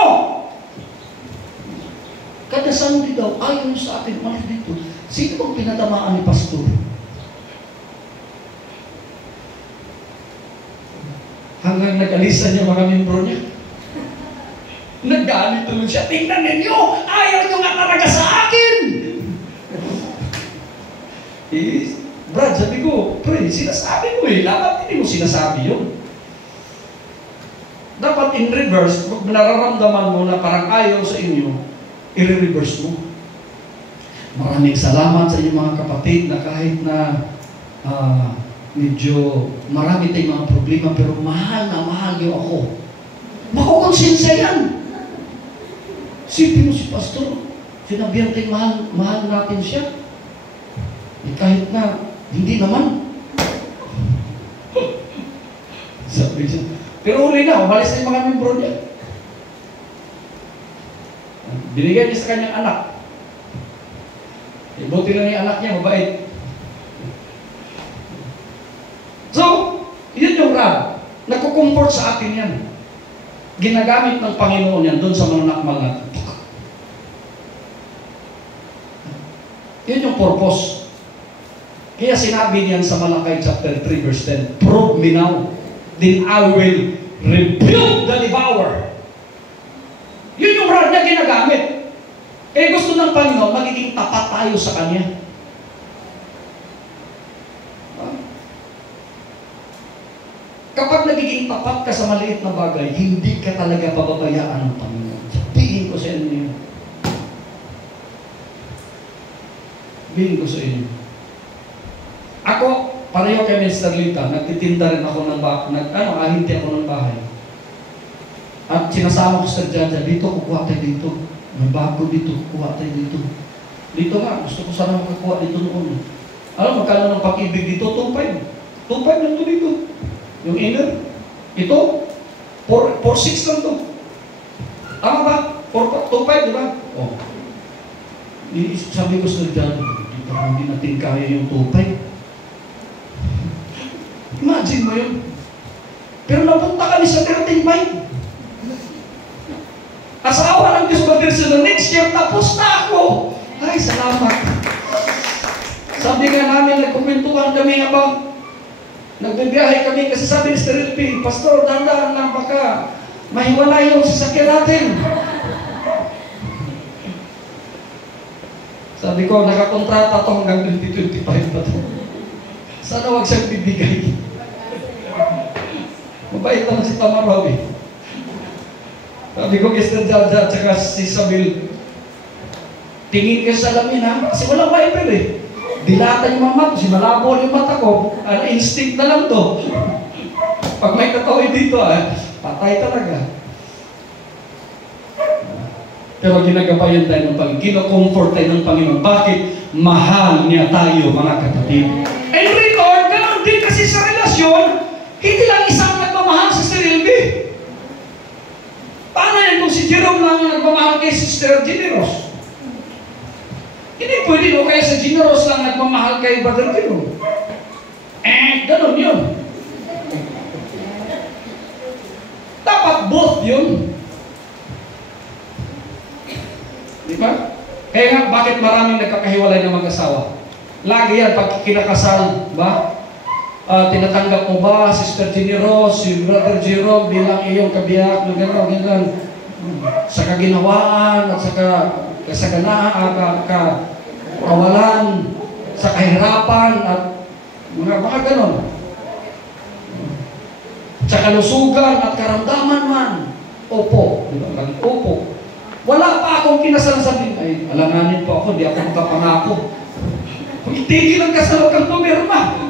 Kada Sunday daw, ayaw niyo sa akin, umalis dito. Sino bang pinatamaan ni pastor? Hanggang nag-alisan niya mga membro niya. Naggalit tuloy siya. Tingnan ninyo, ayaw nyo nga talaga sa akin. Brad, sabi ko, pre, sinasabi mo dapat hindi mo sinasabi yun. Dapat in reverse, kung nararamdaman mo na parang ayaw sa inyo, i-reverse mo. Maraming salamat sa inyo mga kapatid na kahit na medyo marami tayong mga problema, pero mahal na mahal niyo ako. Makukonsensya yan. Sipin mo si pastor, sinabihan tayo mahal natin siya. Eh, kahit na, hindi naman. Sabi siya. Pero uli na, umalis na yung mga membro niya. Binigyan niya sa kanyang anak. Eh, buti lang yung anak niya, mabait. So, yun yung rod. Nagkukomfort sa atin yan. Ginagamit ng Panginoon yan doon sa mananakmal natin. Yun yung purpose. Kaya sinabi niyan sa Malakay chapter 3 verse 10, prove me now, then I will rebuke the devourer. Yun yung rod niya ginagamit. Eh gusto ng Panginoon, magiging tapat tayo sa Kanya. Kapag nagiging tapat ka sa maliit na bagay, hindi ka talaga pababayaan ng Panginoon. Sabihin ko sa inyo. Sabihin ko sa inyo. Ako, pareho kay Mr. Lita, nagtitinda rin ako ng ahinte ako ng bahay. At sinasama ko sa Jaja, dito, kukuha tayo dito. May bago dito, kukuha tayo dito. Dito nga, gusto ko sana makakuha dito noon. Alam, magkano ng pag-ibig dito? 2.5. 2.5 lang to dito. Yung inner, ito, 4.6 lang to. Tama ba? 2.5, di ba? Oh. Sabi ko sa Jaja, hindi natin kaya yung 2.5. Imagine mo yun. Pero napunta kami sa 13.5. Asawa ng Diyos Badirso na next year, tapos na ako. Ay, salamat. Sabi nga namin, nagkumentuhan kami habang nagbibiyahe kami kasi sabi ni Mr. LP, Pastor, dahan-dahan lang baka mahiwalay yung sasakyan natin. Sabi ko, nakakontrata to hanggang 2025 pa to. Sana wag siyang bibigay. Mabait naman si Tamaraw eh. Sabi ko, Mr. Jaja at saka si Sabil, tingin ka sa lamin ha, kasi walang wiper eh. Dilata yung mama ko, si malabo yung mata ko, instinct na lang to. Pag may katawid dito patay talaga. Pero ginagabayan tayo ng Panginoon, kino-comfort tayo ng Panginoon. Bakit? Mahal niya tayo, mga kapatid. And record, ganoon din kasi sa relasyon, hindi lang isang nagmamahal sa sarili. Paano yan kung si Jerome lang nagmamahal kay Sister Generos? Hindi pwede o kaya sa Generos lang nagmamahal kay Brother Jerome. Ganun yun. Dapat both yun. Di ba? Kaya nga, bakit maraming nagkakahiwalay ng mag-asawa? Lagi yan, pag kinakasal, ba? Tinatanggap mo ba, Sister Generos, si Brother Jerome bilang iyong kabiyak, ganyan, sa kaginawaan, at sa kasaganaan, kawalan, sa kahirapan, at mga ganon. Sa kalusugan at karamdaman man. Opo. Opo. Wala pa akong kinasal sabihin, ay, alanganin po ako, di ako makapangako. Kung itigil ang kasal, huwag kang pumirma.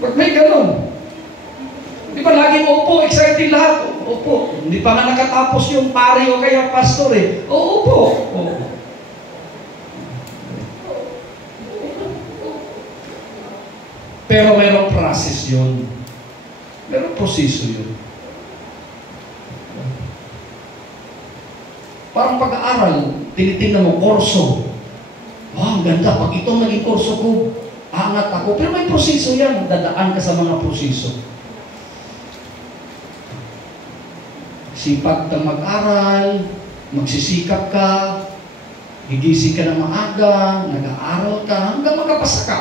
Pag may ganon. Di ba laging opo, excited lahat? Opo. Hindi pa nga nakatapos yung pari o kaya pastor eh. Opo. Opo. Pero mayroong process yun. Mayroong proseso yun. Parang pag-aaral, tinitingnan mo, kurso. Wow, ang ganda. Pag ito naging kurso ko, aangat ako. Pero may proseso yan. Dadaan ka sa mga proseso. Sipag kang mag-aral, magsisikap ka, gigising ka ng maaga, nag-aaral ka, hanggang magkapasa ka.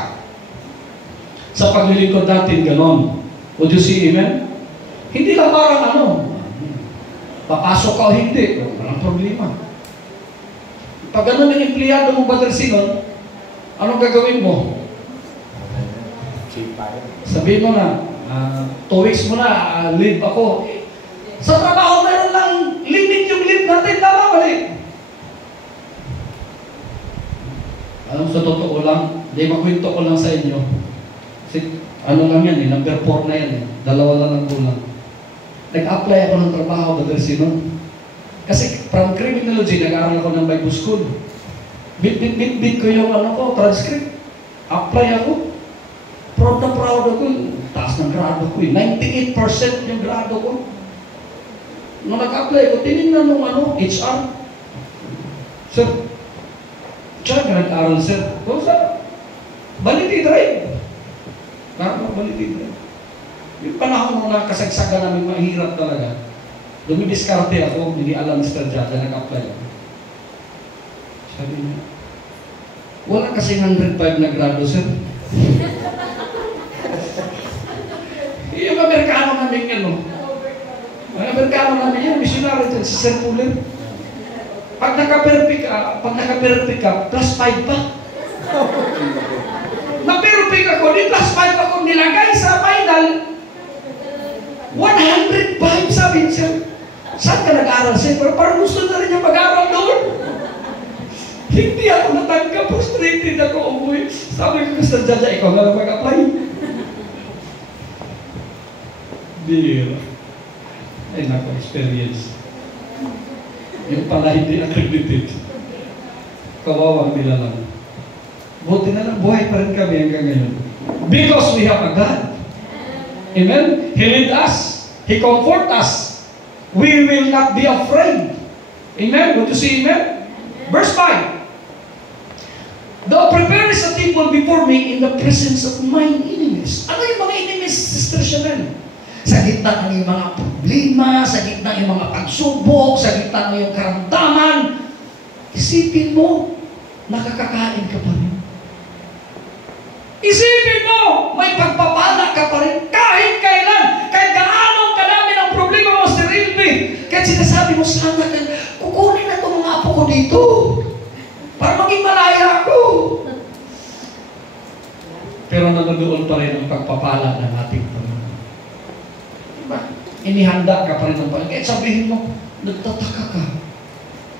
Sa paglilingkod natin, ganon. Would you see, amen? Hindi lang parang papasok ka o hindi, walang problema. Pag gano'n yung empleyado mo, Brother Sinon, anong gagawin mo? Sabihin mo na, 2 weeks mo na, leave ako. Sa trabaho, meron lang limit yung leave natin, tama ba rin? Alam, sa totoo lang, di makwento ko lang sa inyo. Kasi, lang yan number 4 na yan 2 lang ang kulang. Nag-apply ako ng trabaho, Brother Sinon. Kasi from criminology, nag-aaral ako ng Bible School. Bit ko yung transcript. Apply ako. Proud na proud ako. Taas ng grado ko 98% yung grado ko. Nung nag-apply ko, tinignan nung HR. Sir, siya nag-aaral, sir. O, sir, baliti drive. Baliti drive. Yung panahon nung nakasagsagan namin, mahirap talaga. Dumidiskarte ako, hindi alam Mr. Jaja, nag-apply ako. Sabi niya, wala kasi 105 na grado, sir. Yung Amerikano namin yan, no? Ang Amerikano namin yan, missionary dyan, si Sir Fuller. Pag naka-perfect ka, plus 5 pa. Na-perfect ako, di plus 5 ako nilagay sa final. 105, sabi siya. Saan ka nag-aaral siya? Pero parang gusto na rin niya mag-aaral doon. Hindi ako natanggap, frustrated ako umuwi. Sabi ko sa Jaja, ikaw na lang mag-apply. Dear. Ay, nako-experience. Yung pala hindi accredited. Kawawang nila lang. Buti na lang, buhay pa rin kami hanggang ngayon. Because we have a God. Amen? He lead us. He comfort us. We will not be afraid. Amen? Would you see amen? Verse 5. Thou preparest a table before me in the presence of mine enemies. Ano yung mga enemies, Sister Chanel? Sa gitna ng mga problema, sa gitna ng mga pagsubok, sa gitna ng karamdaman, isipin mo, nakakakain ka pa rin. Isipin mo, may pagpapala ka pa rin kahit kailan, kahit gaano kadami ng problema mo sa sarili. Kahit sinasabi mo, sana ka, kukunin na itong mga apo ko dito para maging malaya ako. Pero nandoon pa rin ang pagpapala ng ating Panginoon. Diba? Inihanda ka pa rin ng Panginoon. Kahit sabihin mo, nagtataka ka.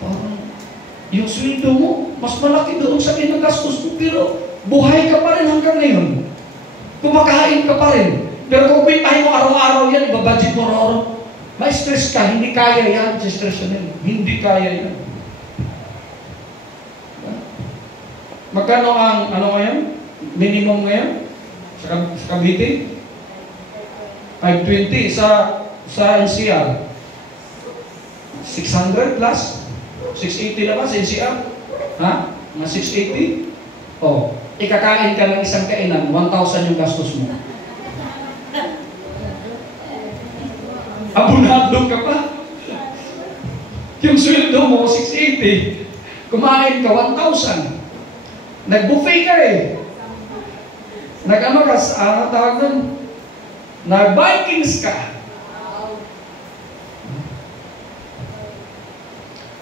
Parang, yung sweldo mo, mas malaki doon sa ginagastos mo, pero buhay ka pa rin hanggang ngayon. Kumakain ka pa rin. Pero kung pintahin mo araw-araw yan, ibabudget mo araw-araw, may stress ka, hindi kaya yan, stress yan. Hindi kaya yan. Magkano ang, ano ngayon? Minimum ngayon? Sa Cavite? 520 sa NCR. 600 plus? 680 naman sa NCR? Ha? Mga 680? Oh. Ikakain ka ng isang kainan, 1,000 yung gastos mo. Abunado ka pa. Yung sweldo mo, 680. Kumain ka, 1,000. Nag-buffet ka eh. Nag-ano ka, ano tawag nun? Nag-Vikings ka.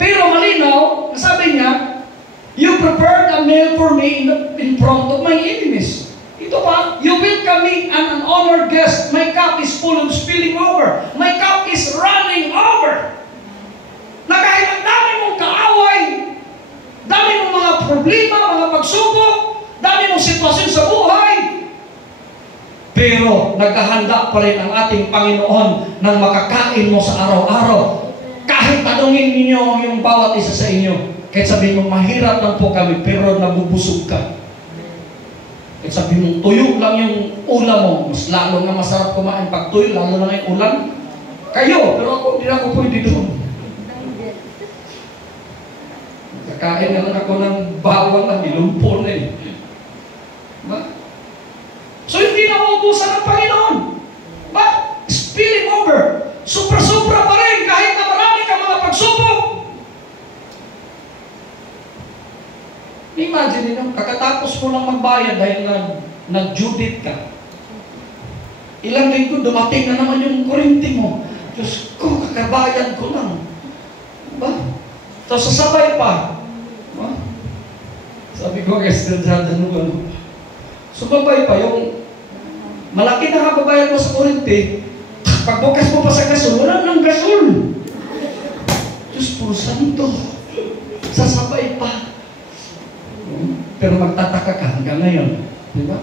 Pero malinaw, sabi niya, you prepared a meal for me in front of my enemies. Ito pa, you welcome me and an honored guest. My cup is full of spilling over. My cup is running over. Na kahit ang dami mong kaaway, dami mong mga problema, mga pagsubok, dami mong sitwasyon sa buhay, pero naghahanda pa rin ang ating Panginoon ng makakain mo sa araw-araw. Kahit tanungin ninyo yung bawat isa sa inyo, kahit sabihin mo, mahirap lang po kami, pero nabubusog ka. Kahit sabihin mo, tuyo lang yung ulam mo, mas lalo nga masarap kumain pag tuyo, lalo lang yung ulam. Kayo, pero ako, hindi ako pwede doon. Kakain na lang ako ng bawang na nilumpo na eh. So hindi na maubusan ng Panginoon. But spilling over. Sobra-sobra pa rin kahit na marami kang mga pagsubok. Imagine nyo, kakatapos mo lang magbayad dahil nag-due date ka. Ilang linggo, dumating na naman yung kurinti mo. Diyos ko, kakabayad ko lang. Diba? So sasabay pa. Diba? Sabi ko, guys, ano. Sumabay pa yung malaki na kababayad mo sa kurinti, pagbukas mo pa sa gasol, wala nang gasol. Diyos po, santo. Sasabay pa. Pero magtataka ka hanggang ngayon. Di ba?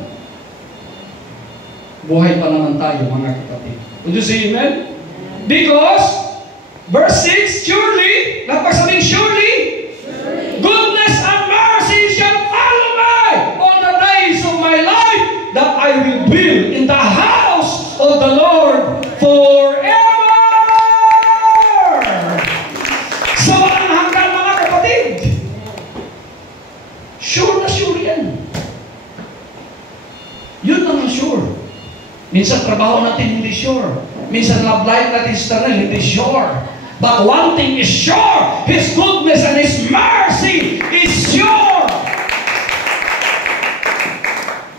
Buhay pa naman tayo, mga kapatid. Would you say amen? Because, verse 6, surely, napasabing surely, goodness and mercy shall follow me all the days of my life, that I will dwell in the house of the Lord forever. Sa walang hanggan, mga kapatid. Sure na sure yan. Yun naman sure. Minsan trabaho natin hindi sure. Minsan love life natin hindi sure. But one thing is sure, His goodness and His mercy is sure.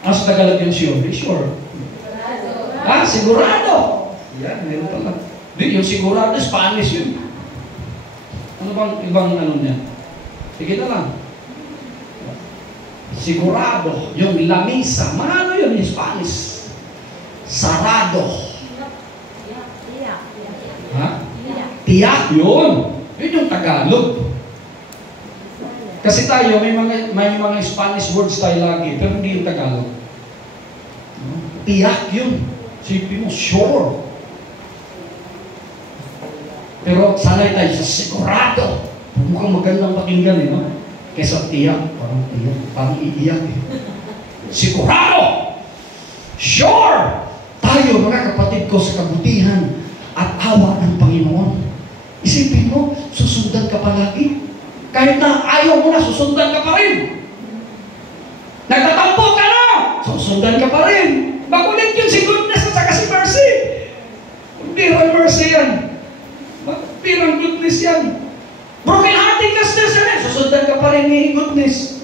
Ang sa Tagalog yung sure, be sure. Ah, sigurado. Yan, meron pala. Di, yung sigurado, Spanish yun. Ano bang ibang ano niya? Sige na lang. Sigurado. Yung lamisa. Ano yun in Spanish? Sarado. Ha? Tiyak yun. Yun yung Tagalog. Kasi tayo, may mga Spanish words tayo lagi, pero hindi yung Tagalog. Tiyak yun. Sipin mo, sure. Pero sanay tayo sa sigurado. Mukhang magandang pakinggan, no? Kesa tiyak, parang iiyak. Sigurado! Sure! Tayo, mga kapatid ko, sa kabutihan at awa ng Panginoon. Isipin mo, susundan ka palagi. Kahit na ayaw mo na, susundan ka pa rin. Nagtatampo ka na, susundan ka pa rin. Makulit yun si goodness at saka si mercy. Pirang mercy yan. Pirang goodness yan. Broken hearted ka still sa susundan ka pa rin ni goodness.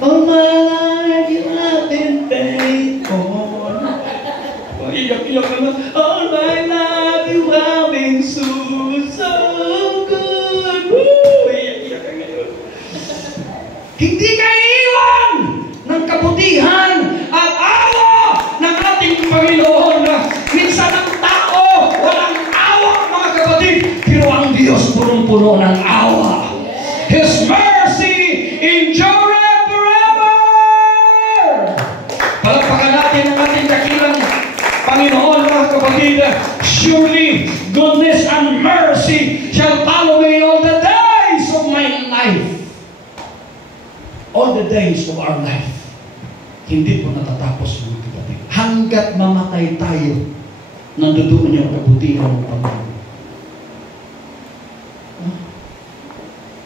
All my life you have been faithful. Iyak-iyak ka na. All my life you have been so good. Iyak-iyak ka ngayon. Hindi ka iiwan ng kabutihan at awa ng ating Panginoon. Minsan ang tao, walang awa, mga kapatid. Pero ang Diyos punong-puno ng awa. His mercy endureth forever. Palagpakan natin ang ating dakilang Panginoon, mga kapatid. Surely, goodness and mercy shall follow me all the days of my life. All the days of our life. Hindi po natatapos, mga kapatid. Hanggat mamatay tayo, nandoon yung kabutihan ng Panginoon.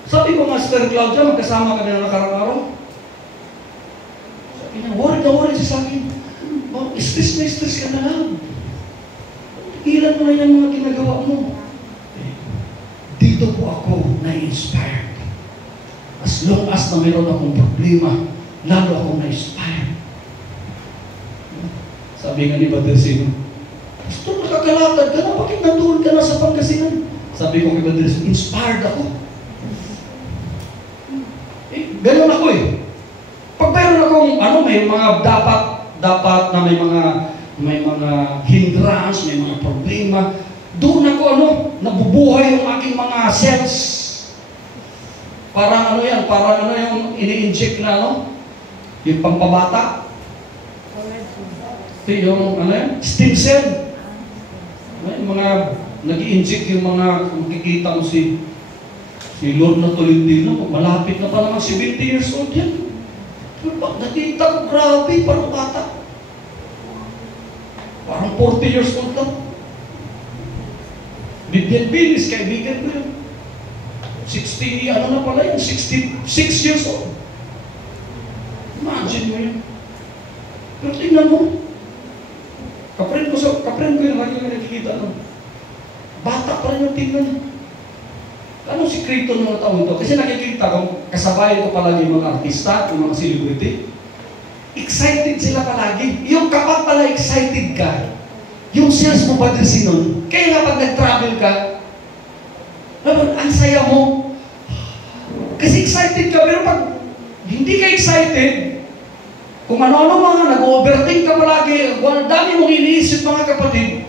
Sabi ko nga, Sister Claudia, magkasama kami na nakarang araw. Sabi niya, worried na worried siya sa akin. Oh, stress ka na lang. Ilan mo na yung mga ginagawa mo. Dito po ako na-inspired. As long as na mayroon akong problema, lalo akong na-inspired. Sabi nga ni Brother Sino, Pastor, nakakalatag ka na, bakit nandoon ka na sa Pangasinan? Sabi ko kay Brother Sino, inspired ako. Ganun ako eh. Pag mayroon akong, may mga dapat na may mga hindrance, may mga problema, doon ako, nabubuhay yung aking mga cells. Parang parang yung ini-inject na, yung pampabata. Yung, stem cell. May mga, nag-i-inject yung mga, makikita mo si Lord na Tolentino, malapit na pa naman 70 years old yan. Pero pag nakita ko, grabe, parang bata. Parang 40 years old lang. Bigyan Bilis, kaibigan ko yun. 60, na pala yun, 66 years old. Imagine mo yun. Pero tingnan mo. Kapren ko yun, lagi ko nakikita. Bata pa rin yung tingnan niya. Anong sikreto ng mga tao ito? Kasi nakikita ko, kasabayan ko palagi yung mga artista, yung mga celebrity. Excited sila palagi. Yung kapag pala excited ka, yung sales mo ba din sinon? Kaya nga pag nag-travel ka, ang saya mo. Kasi excited ka, pero pag hindi ka excited, kung ano-ano mga nag-overthink ka palagi, ang dami mong iniisip mga kapatid,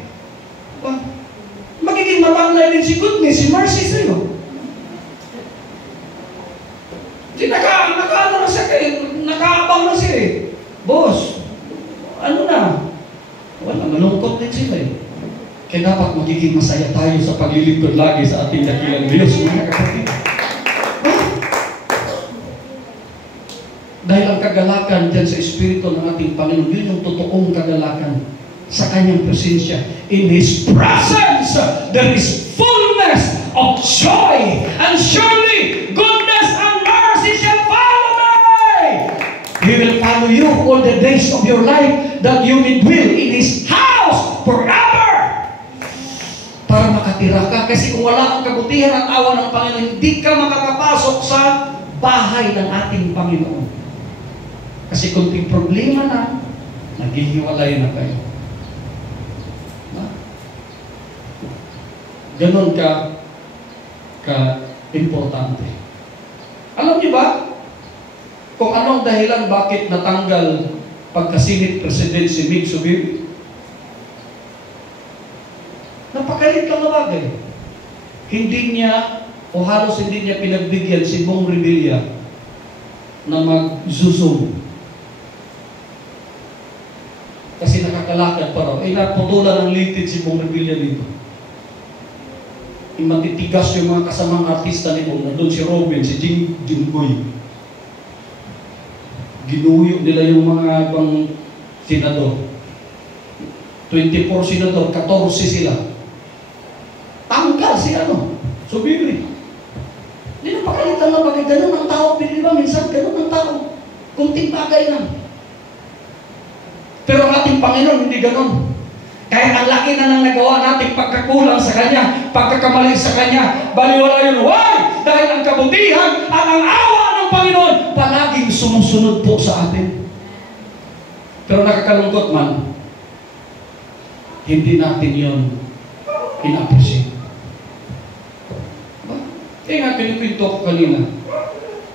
magiging matanglay din si goodness, si mercy sa'yo. Nakaabang na siya eh. Boss, malungkot din sila eh. Kaya dapat magiging masaya tayo sa paglilingkod lagi sa ating dakilang Diyos, mga kapatid. Dahil ang kagalakan dyan sa Espiritu ng ating Panginoon, yun yung totoong kagalakan sa Kanyang presensya. In His presence, there is fullness of joy, and surely goodness and mercy shall follow me. He will follow you all the days of your life, that you may dwell in His house forever. Para makatira ka. Kasi kung wala kang kabutihan at awa ng Panginoon, hindi ka makakapasok sa bahay ng ating Panginoon. Kasi kunting problema na, naghihiwalay na kayo. Ganon ka importante. Alam niyo ba kung anong dahilan bakit natanggal pagkasinit president si Mig Subiri? Napakalit lang na bagay. Hindi niya, o halos hindi niya pinagbigyan si Bong Revilla na mag-zoom. Kasi nakakalakad pa raw. Naputulan ng litid si Bong Revilla dito. Matitigas yung mga kasamang artista ni Bong. Nandun si Robin, si Jinggoy. Ginuyo nila yung mga ibang senador. 24 senador, 14 sila. Tanggal si Subiri. Hindi na pakalitan na bagay. Ganun ang tao, di ba? Minsan ganun ang tao. Kunting bagay lang. Pero ang ating Panginoon, hindi ganun. Kahit ang laki na nang nagawa nating pagkakulang sa Kanya, pagkakamali sa Kanya, baliwala yun. Why? Dahil ang kabutihan at ang awa ng Panginoon palaging sumusunod po sa atin. Pero nakakalungkot man, hindi natin yun in-appreciate. Kaya nga, kinikwento ko kanina,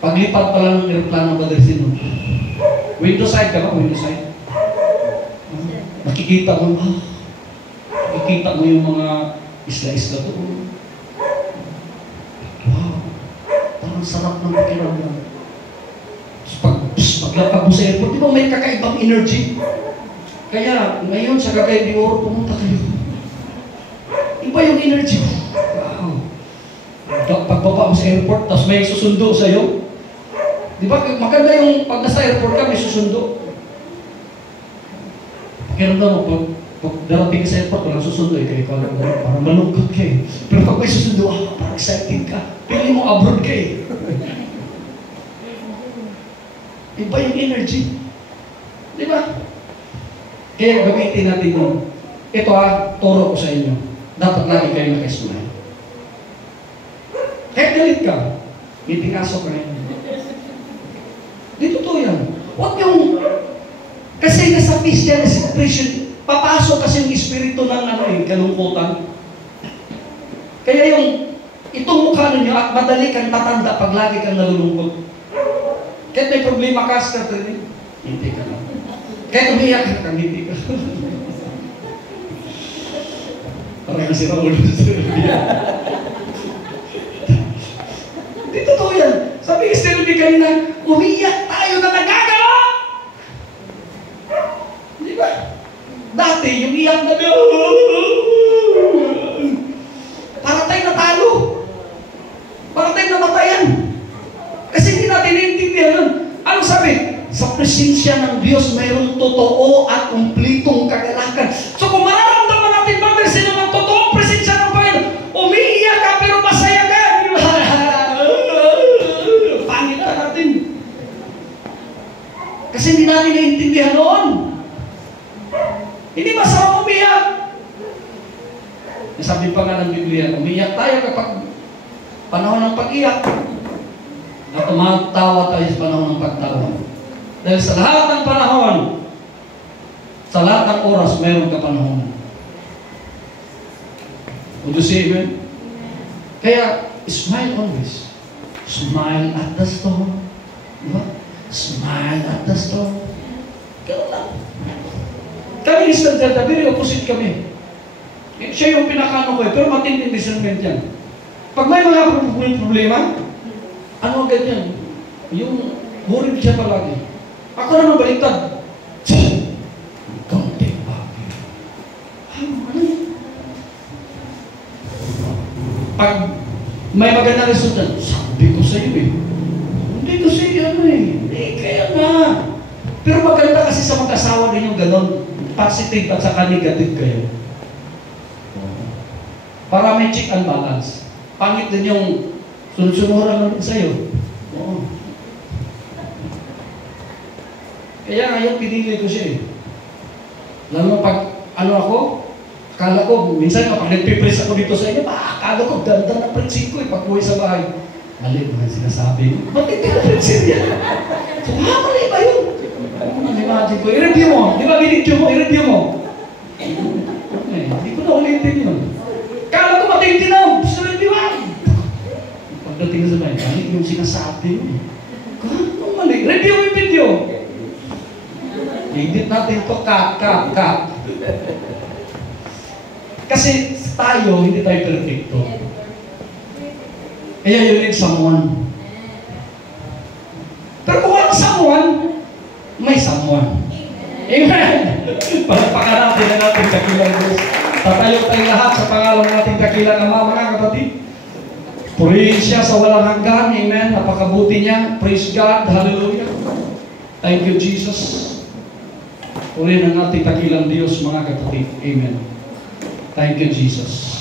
paglipad pa lang ng aeroplano ba dahil sino? Window side ka ba? Window side? Nakikita mo, nakikita mo yung mga isla-isla doon. Wow, parang sarap ng pakiramdam. Paglapag mo sa airport, di ba may kakaibang energy? Kaya ngayon sa Cagayan de Oro, pumunta kayo. Iba yung energy. Wow. Pagbaba mo sa airport, tapos may susundo sa'yo. Di ba maganda yung pag nasa airport ka, may susundo. Pakiramdam mo, pag darating sa airport, walang susundo kayo. Parang malungkot kayo. Pero pag may susundo, parang excited ka. Pili mo abroad kayo. Iba yung energy. Di ba? Kaya gamitin natin yun. Ito turo ko sa inyo. Dapat lagi kayo nakismile. Kahit galit ka, may pinasok ka ngayon. Di totoo yan. Huwag yung, kasi nasa Christian expression, papasok kasi yung espiritu ng kalungkutan. Kaya yung, itong mukha ninyo at madali kang tatanda pag lagi kang nalulungkot. Kahit may problema ka sa tatin, hindi ka lang. Kahit umiyak ka, hindi ka. Parang si Raul sa Serbia. Hindi totoo yan. Sabi ni Serbia kanina, umiyak tayo na nagagawa! Di ba? Dati, yung iyak na para tayo natalo. Para tayo namatayan. Kasi hindi natin naiintindihan nun. Ano sabi? Sa presensya ng Diyos, mayroong totoo at kumplitong kagalakan. So kung mararamdaman natin, Brother, sino ng totoong presensya ng Panginoon, umiiyak ka pero masaya ka. Pangit ka natin. Kasi hindi natin naiintindihan noon. Hindi masarap umiyak. Sabi pa nga ng Biblia, umiyak tayo kapag panahon ng pag-iyak. At tumatawa tayo sa panahon ng pagtawa. Dahil sa lahat ng panahon, sa lahat ng oras, mayroong kapanahon. Would you say amen? Kaya, smile always. Smile at the storm. Diba? Smile at the storm. Kaya lang. Kami instant delta, very opposite kami. Siya yung pinakano ko pero matinding discernment yan. Pag may mga problema, ano agad yan? Yung worried siya palagi. Ako naman baliktad. Konting bagay. Ano? Pag may magandang resulta, sabi ko sa iyo hindi kasi hindi kaya nga. Pero maganda kasi sa mag-asawa din yung ganon. Positive at saka negative kayo. Para may check and balance. Pangit din yung sunod-sunuran naman sa'yo. Oo. Kaya ngayon pinili ko siya Lalo pag ako, akala ko, minsan kapag nagpipress ako dito sa inyo, akala ko ganda na prinsin ko pag uwi sa bahay. Mali ba sinasabi ko? Ba't hindi na prinsin yan? So, mali ba yun? Imagine ko, i-review mo. Di ba binidyo mo? I-review mo. Hindi ko na ulitin yun. Kala ko matindi na, gusto reviewan. pagdating sa bahay, mali yung sinasabi mo. Kung mali, review yung video. Edit natin to, cut. Kasi tayo, hindi tayo perfecto. Kaya you need someone. Pero kung walang someone, may someone. Amen! Palagpakan natin na natin kakilang Diyos. Tatayo tayo lahat sa pangalan natin kakilang Ama, mga kapatid. Purihin siya sa walang hanggan. Amen. Napakabuti niya. Praise God. Hallelujah. Thank you, Jesus. Purihin ang ating kakilang Diyos, mga kapatid. Amen. Thank you, Jesus.